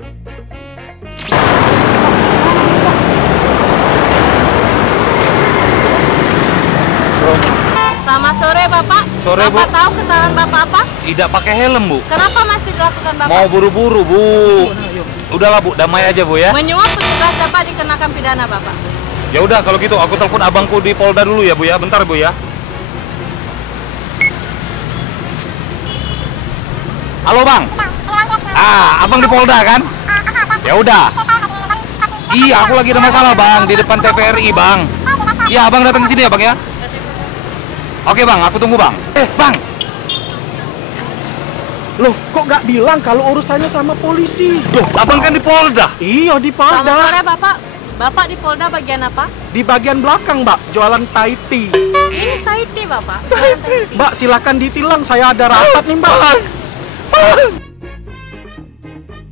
Selamat sore Bapak. Sore, Bu. Bapak tahu kesalahan Bapak apa? Tidak pakai helm, Bu. Kenapa masih dilakukan Bapak? Mau buru-buru, Bu. Udahlah, Bu, damai aja, Bu ya. Menyuap petugas dapat dikenakan pidana Bapak. Ya udah kalau gitu aku telepon abangku di Polda dulu ya, Bu ya. Bentar, Bu ya. Halo, Bang. Abang di Polda kan? Ya udah. Iya, aku lagi ada masalah, Bang, di depan TVRI, Bang. Iya, Abang datang ke sini ya, Bang ya. Oke, Bang, aku tunggu, Bang. Bang. Loh, kok nggak bilang kalau urusannya sama polisi? Loh, Abang kan di Polda. Iya, di Selamat Polda. sore Bapak. Bapak di Polda bagian apa? Di bagian belakang, Mbak, jualan Thai tea. Ini Thai tea Bapak. Jualan Thai tea. Mbak, silakan ditilang. Saya ada rapat nih, Mbak.